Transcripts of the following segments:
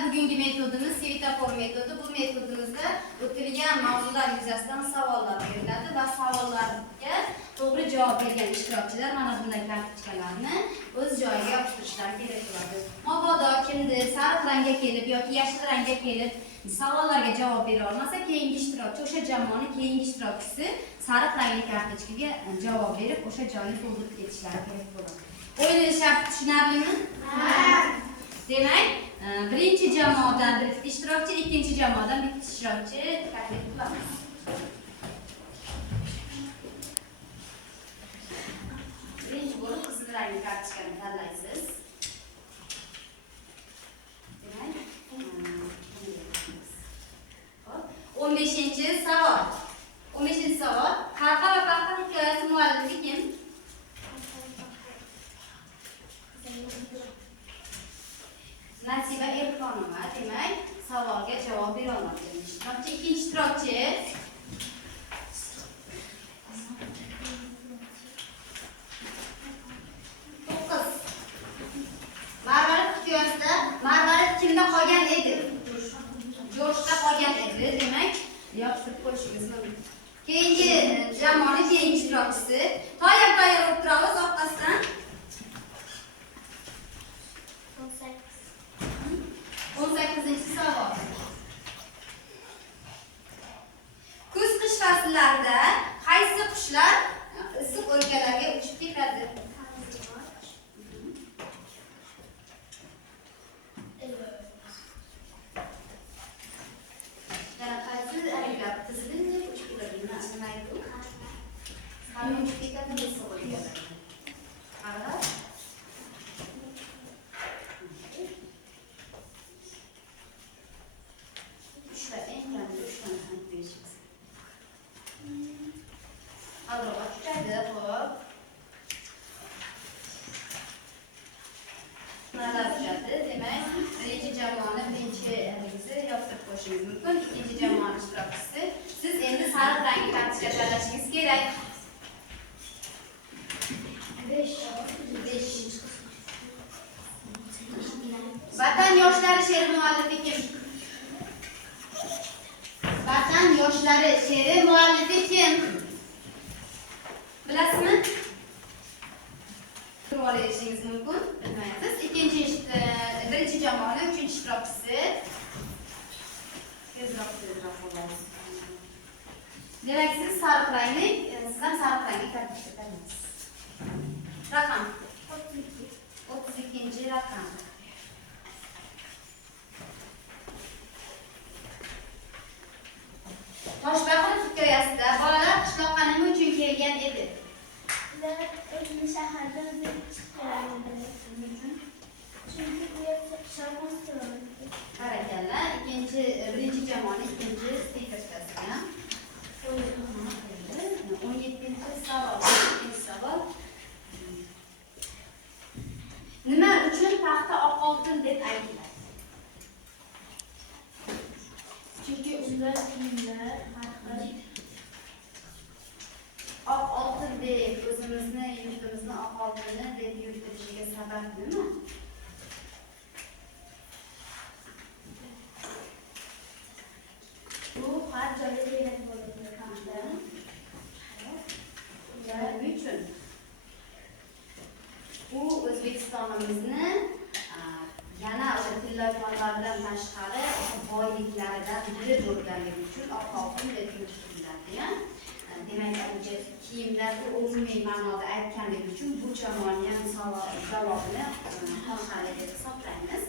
Bugungi metodimiz svetofor metodi. Bu metodimizda o'tilgan mavzular yuzasidan savollar beriladi va savollarga to'g'ri javob bergan ishtirokchilar mana bunday kartochkalarni o'z joyiga yopishtirishlari kerak bo'ladi. Mabodo kimdir sariq rangga kelib yoki yashil rangga kelib savollarga javob bera olmasa, keyingi ishtirokchi o'sha jamoaning keyingi ishtirokchisi sariq rangli kartochkaga javob berib o'sha joyni to'ldirib ketishlari kerak bo'ladi. O'yin sharti tushunarlimi? Demak, birinchi jamoadan bitta ishtirokchi, ikkinchi jamoadan bitta ishtirokchi taklif qilamiz. Birinchi bo'lib qizil rangli kartochkani tanlaysiz. Demak, 15-chi savol. 15-chi savol. Qarqa va paxta hikoyasi muallifi kim? Nasiba Erxonova. Demak, savolga javob bera olmagan ishtirokchi. Ikkinchi ishtirokchi Marvarid hikoyasida Marvarid kimda qolgan edi? Jo'shda qolgan edi. Demak, yopishtirib qo'yishingiz mumkin. Keyingi jamoaning keyingi ishtirokchisi tayyor bo'lib turamiz orqasidan. 18-chi savol. Kuz-qish fasllarida qaysi qushlar issiq o'lkalarga uchib ketadi? Yana qaysi ranglar tizilib uchib ketadi? Nima aytdi? Qani uchib ketadi issiq o'lkalarga. Qarab. Demak, birinchi jamoani birinchi yoptirib qo'yishingiz mumkin. Ikkinchi jamoaning ishtirokchisi. Siz endi sariq rangli kartochka tanlashingiz kerak. 5. Vatan yoshlari she'ri muallifi kim? Vatan yoshlari she'ri muallifi kim? Bilasizmi? Turib olishingiz mumkin. Bilmaysiz. Birinchi jamoaning uchinchi ishtirokchisi. Tezroq bo'lasiz. Demak, siz sariq rangli, siz ham sariq rangli kartochka tanlaysiz. Raqam 32-chi raqam. Toshbaqir hikoyasida bolalar qishloqqa nima uchun kelgan edi? Ular o'zini shaharda o'zlari chiqqan edi. Chunki bu yerda shovqin bo'ladi. Barakalla. Birinchi jamoaning ikkinchi stikerchasiga. 17-chi savol. Savol. Nima uchun paxta oq oltin deb aytiladi? Chunki ular kiyimlar Oq oltin deb o'zimizni yurtimizni oq oltini deb yuritilishiga sabab nima? bu har joyda kerak bo'ladi. Nima uchun? U O'zbekistonimizni yana o'sha tillojmonlardan tashqari boyliklaridan biri bo'lganligi uchun oq oltin deb yuritiladi. Demak, kiyimlar umumiy ma'noda aytganligi uchun bu jamoani ham javobini xonxali deb hisoblaymiz.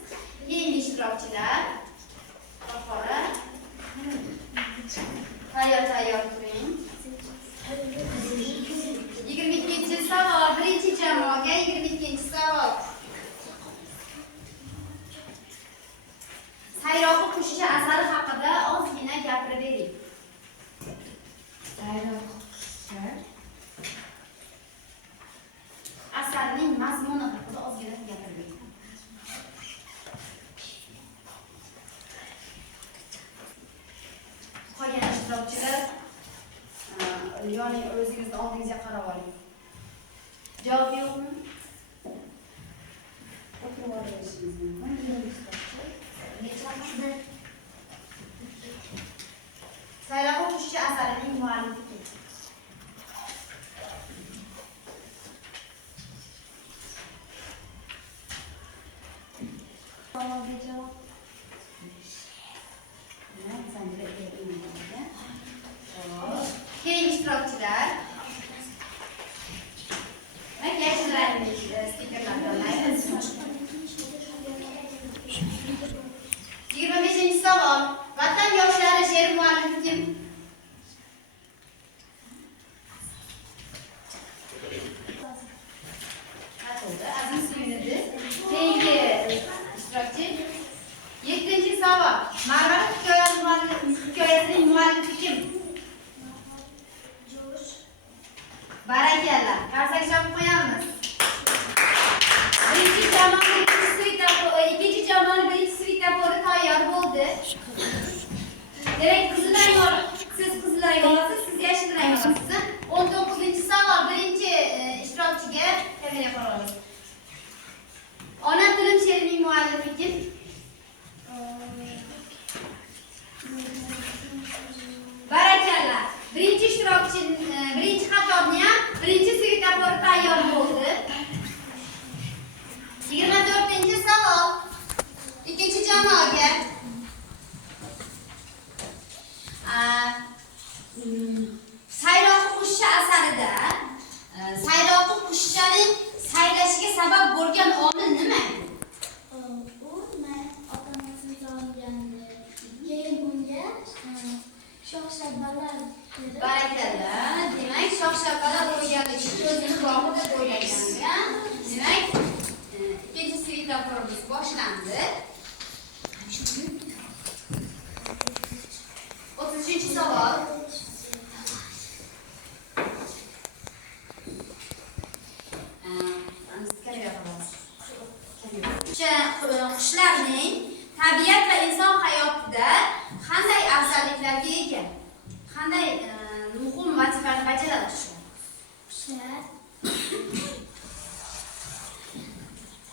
Keyingi ishtirokchilar qora tayyor turing. 22-chi savol. Birinchi jamoaga 22-chi savol. Sayroqi qushcha asari haqida ozgina gapirib bering. Sayroqi qushcha asarning mazmuni haqida ozgina gapirib bering. Qolgan ishtirokchilar ya'ni o'zingizning oldingizga qarab oling. Javob yo'qmi? O'tirib olishingiz mumkin. Necha Sayroqi qushcha asarining muallifi kim? Savolga javob. Keyin ishtirokchilar. Yoshlarning stikerlarni olmaymiz. 25 savol. Vatan yoshlari she'ri muallifi kim? Aziz Suyunidi. Keyingi ishtirokchi. 7-savol. Marvarid hikoyasining muallifi kim? Barakalla. Qarsak chopib qo'yamiz. Birinchi jamoaning ikkinchi jamoaning birinchi svetoforı tayyor bo'ldi. Demak, qizil rang siz qizil rang olasiz, siz yashil rang olasiz. 19-savol birinchi ishtirokchiga kamera qo'yamiz. Ona tilim she'rining muallifi kim? Barakalla. Birinchi ishtirokchi, birinchi xatobni ham birinchi svetoforı tayyor bo'ldi. 24-savol. Ikkinchi jamoaga. Sayroqi qushcha asarida sayroqi qushchaning saylashiga sabab bo'lgan omil nima? U ota-onasini sog'ingandi. Keyin unga shox-shabbalar berib. Barakalla. Demak, shox-shabbalar o'rganligi ko'zini bog'i deb o'ylagan. Demak, ikkinchi svetoforimiz boshlandi. 33-savol. Qushlarning tabiat va inson hayotida qanday afzalliklarga ega? Qanday muhim vazifani bajaradi qushlar?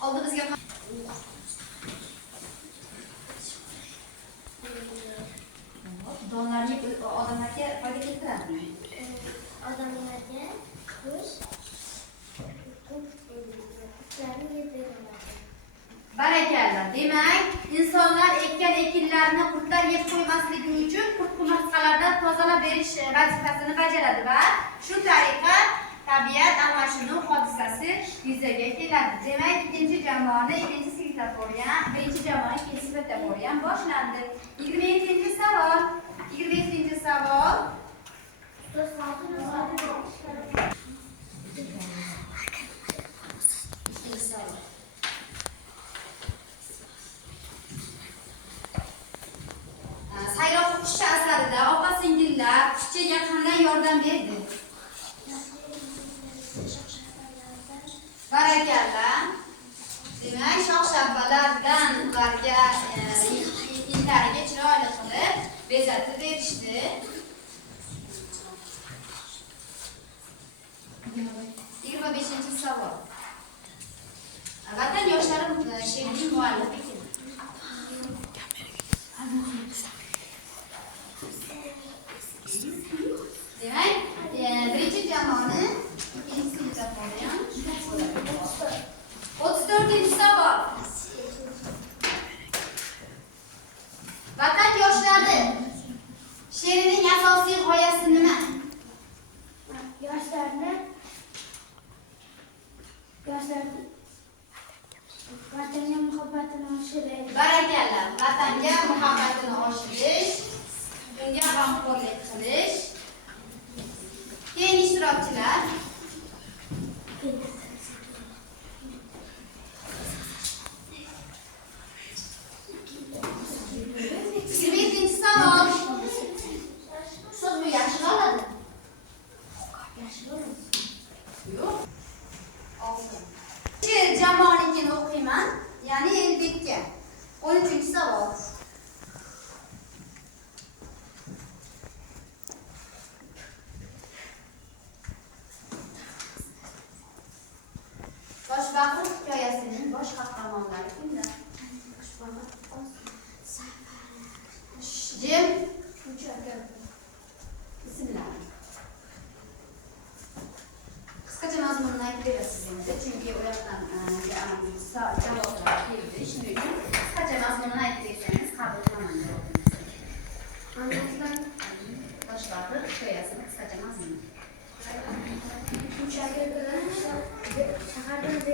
Oldimizga donlarni odamlarga foyda keltiradimi? Odamlarga qushlarni yediradi. Barakalla. Demak, insonlar ekkan ekinlarni qurtlar yeb qo'ymasligi uchun qurt-qumurtqalardan tozalab berish vazifasini bajaradi va shu tariqa tabiat almashinuv hodisasi yuzaga keladi. Demak, ikkinchi jamoani ikkinchi svetoforı ham, birinchi jamoani ikkinchi svetoforı ham boshlandi. 27-savol. 27-savol. Sayroqi qushcha asarida opa-singillar qushchaga qanday yordam berdi? Barakalla. Demak, shox-shabbalardan ularga inlariga chiroyli qilib bezatib berishdi. 25-savol. Vatan yoshlari she'rining muallifi kim? Demak, birinchi jamoani ikkinchi svetoforı ham 34-savol. Vatan yoshlari she'rining asosiy g'oyasi nima? Yoshlarni vatanga muhabbatini oshiradi. Barakalla. Vatanga muhabbatini oshirish, unga g'amxo'rlik qilish. Keyin ishtirokchilar. 27-savol. Siz bu yashil oladi. Yashil oladi. Yo'q. Olsin. Jamoanikini o'qiyman, ya'ni Elbekka. 13-savol. Toshbaqir hikoyasining bosh qahramonlari kimlar? Toshbaqir, Safar, Jim. Shunchaki. Bismillah. Qisqacha mazmunini aytib berasiz endi, chunki u yoqdan javoblar keldi. Shuning uchun qisqacha mazmunini aytib bersangiz qabul qilaman javobingizni.